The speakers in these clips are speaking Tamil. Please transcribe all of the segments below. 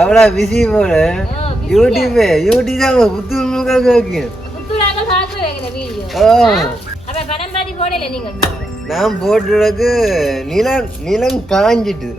அவளா பிஸி போல யூடியூப் புத்துமுக கேட்கும் நான் போட்டுறதுக்கு நிலம் காஞ்சிட்டு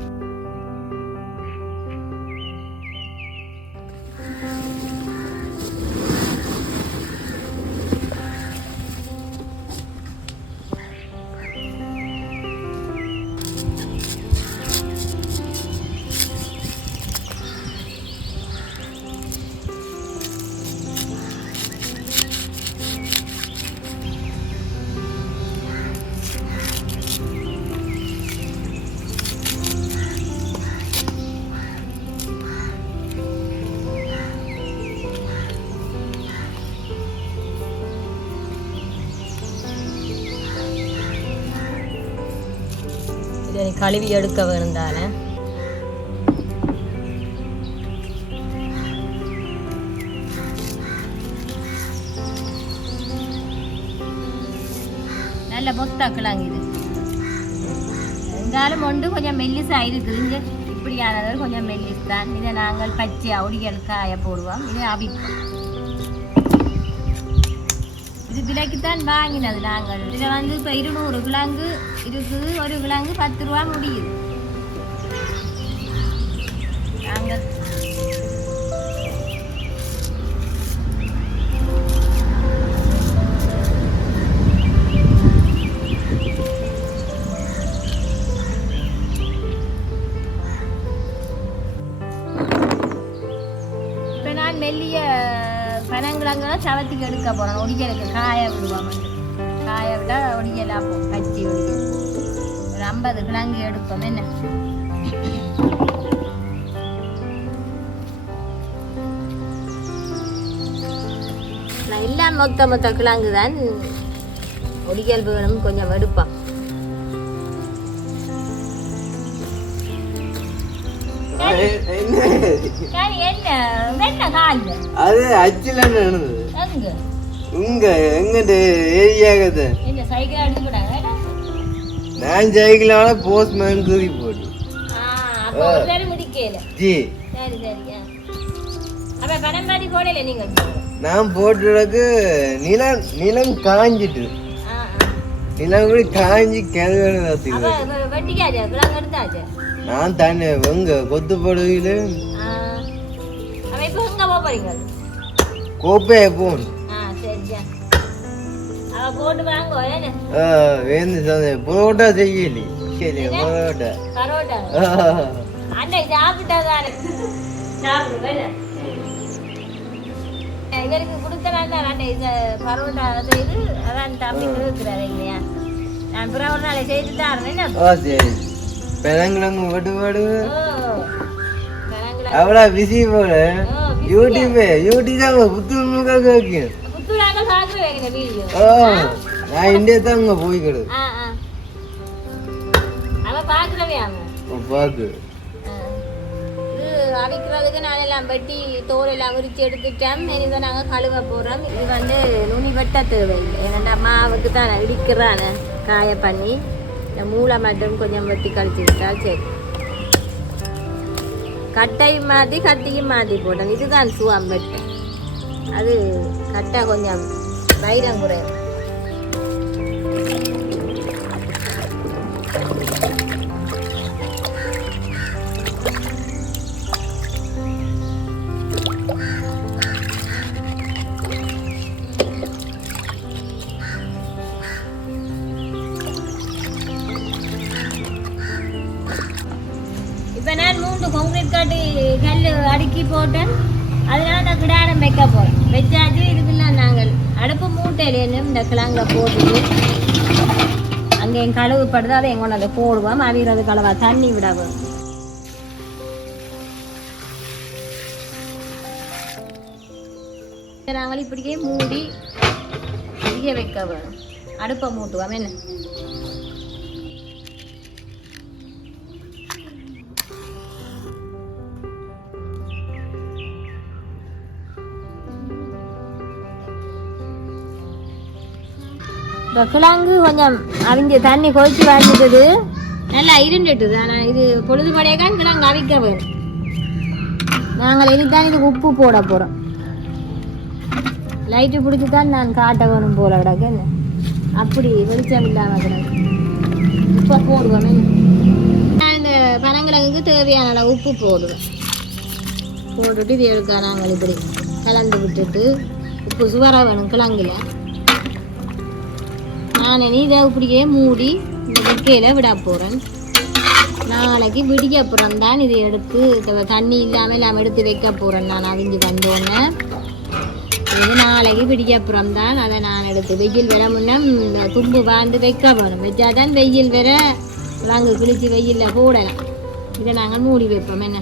கழுவி எடுக்க வேணும் தானே. நல்ல பொத்தாக்கலாங்க இது. இருந்தாலும் ஒன்று கொஞ்சம் மெல்லிசா இருக்குது. இப்படியானது கொஞ்சம் மெல்லிஸ் தான். இதை நாங்கள் பச்சை அவுடிகள் காய போடுவோம். இதை அவிப்போம். இது விலைக்குத்தான் வாங்கினது நாங்கள். இதில் இப்போ 200 கிழங்கு இருக்குது. ஒரு கிழங்கு 10 ரூபா முடியுது. நாங்கள் இப்போ நான் மெல்லிய பனங்கிழங்குலாம் சவத்துக்கு எடுக்க போகிறோம். ஒடிகளுக்கு காய விடுவோம். காய விட ஒடியலாம் போ பச்சி ஒடியல் ஒரு 50 கிழங்கு எடுப்போம். என்ன எல்லாம் மொத்த கிழங்கு தான் ஒடியல் வேணும். கொஞ்சம் எடுப்போம். அது அச்சில உங்க எங்கிட்ட ஏரியாகத நான் சைக்கிளால போஸ்ட்மேன் கூறி போட்டு நான் போட்டுறதுக்கு நிலம் காஞ்சிட்டு நிலம் கூட காஞ்சி கிளம்பி நான் தானே எங்க கொத்து போடுவீங்க கோப்பைய போன் புரோட்டா செய்யலி புரோட்டா இவருக்கு கொடுத்த பரோட்டா செய்து அதான் தம்பி இருக்கிறாரு இல்லையா. நான் பிறகு ஒரு நாளை செய்து தான் பெலங்கிழங்கு வடு அவளா பிஸி போல யூடியூப் புத்துமுக கேட்கும். நான் இந்தியா தான் அங்க போய்க்கிடு பாக்கு அவிக்கிறதுக்கு நான் எல்லாம் வெட்டி தோல் எல்லாம் உரிச்சு எடுத்துட்டோம். இதை நாங்கள் கழுவ போகிறோம். இது நுனி வெட்ட தேவையில்லை. ஏன்னா மாவுக்கு தான் இடிக்கிறான காய பண்ணி இந்த மூளை மட்டும் கொஞ்சம் வெட்டி கழிச்சுக்கிட்டால் சரி. கட்டையும் மாற்றி கத்தியும் மாற்றி போட்டோம். இதுதான் சுவாம் வெட்டு. அது கட்டை கொஞ்சம் வைரம் குறையும். இப்போ நான் 3 கான்கிரீட் காட்டு கல் அடுக்கி போட்டேன். அதனால நான் கிடாரம் வைக்க போகிறேன். வச்சாச்சு. இதுக்குலாம் நாங்கள் அடுப்பு மூட்டையிலேருந்து இந்த கிழங்க போட்டுட்டு அங்கே என் கழுவுப்படுது. அதை எங்கே அதை போடுவோம். அவிகிறது கழுவா தண்ணி விடவும். நாங்கள் இப்படியே மூடி இங்கே வைக்க வேணும். அடுப்பை மூட்டுவோம். என்ன கிழங்கு கொஞ்சம் அவிஞ்ச தண்ணி கொதிச்சு வாங்கிட்டது நல்லா இருண்டுட்டுது. ஆனால் இது பொழுதுபடையாக்கான் கிழங்கு அவிக்க வேணும். நாங்கள் இனித்தான் இதுக்கு உப்பு போட போகிறோம். லைட்டு பிடிச்சி தான் நான் காட்ட வேணும் போல கிடக்கு. என்ன அப்படி வெளிச்சம் இல்லாமல் கிடக்கு. உப்பை போடுவோம். நான் இந்த பனங்கிழங்குக்கு தேவையான அளவு உப்பு போடுவேன். போட்டுட்டு இது எடுக்க நாங்கள் இப்படி கலந்து விட்டுட்டு உப்பு சுவராக வேணும் கிழங்குல. நான் இதை இப்படியே மூடி இந்த வெக்கையில் விட போகிறேன். நாளைக்கு விடிய அப்புறம் தான் இதை எடுத்து தண்ணி இல்லாமல் எடுத்து வைக்க போகிறேன். நான் அவிஞ்சு வந்தோன்னே இது நாளைக்கு விடிய அப்புறம் தான் அதை நான் எடுத்து வெயில் வர முன்னே இந்த தும்பு வாழ்ந்து வைக்க போகணும். வச்சாதான் வெயில் வர விலங்கு கிழிச்சு வெயிலில் போடலாம். இதை நாங்கள் மூடி வைப்போம். என்ன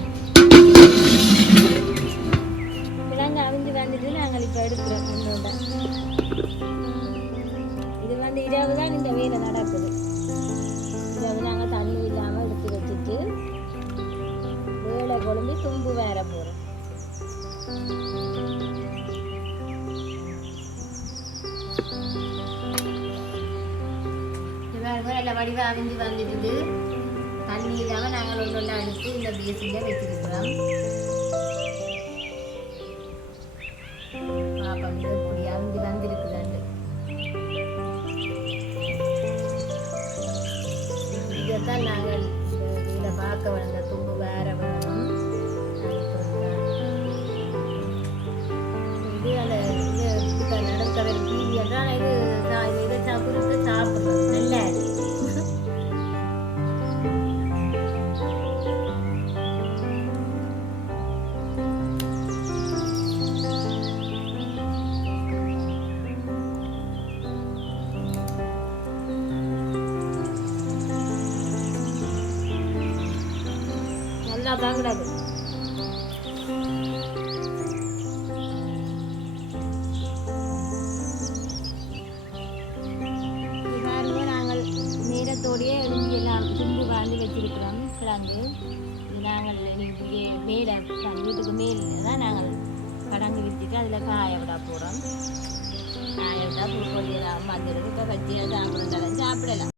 விலங்கு அவிஞ்சு வந்துட்டு நாங்கள் இப்போ எடுக்கிறோம். என்னோட இது வந்து இரவு தான் இந்த வேலை நடக்குது. இரவு நாங்கள் தண்ணி இல்லாமல் எடுத்து வச்சுட்டு வேலை கொழும்பி தும்பு வேற போகிறோம். எல்லாம் வடிவாக அவிஞ்சு வந்துடுது. தண்ணி இல்லாமல் நாங்கள் ஒன்றொன்னா எடுத்து இந்த பேசியில் வச்சுருக்கிறோம். பாப்பம் இப்படி அவிஞ்சு வந்துருக்குதாண்டு. இதைத்தான் நாங்கள் இதில் பார்க்க வந்த தும்பு வேற வேணும். இது அந்த இது நடக்கிற டிவி என்றால் இது இதை குறித்து சாப்பிட்றோம். நல்லா இருக்கு. நல்லா தாங்கிறாது. நாங்கள் நேரத்தோடையே எழுந்து எல்லாம் தும்பு வாழ்ந்து வச்சிருக்கிறோம். கிழங்கு நாங்கள் மேலே வீட்டுக்கு மேலே தான் நாங்கள் கடங்கு விட்டுட்டு அதில் காய விட போகிறோம். காய விட்டால் பூ கொடியெல்லாம் வந்துடுது. இப்போ வச்சு சாப்பிடலாம்.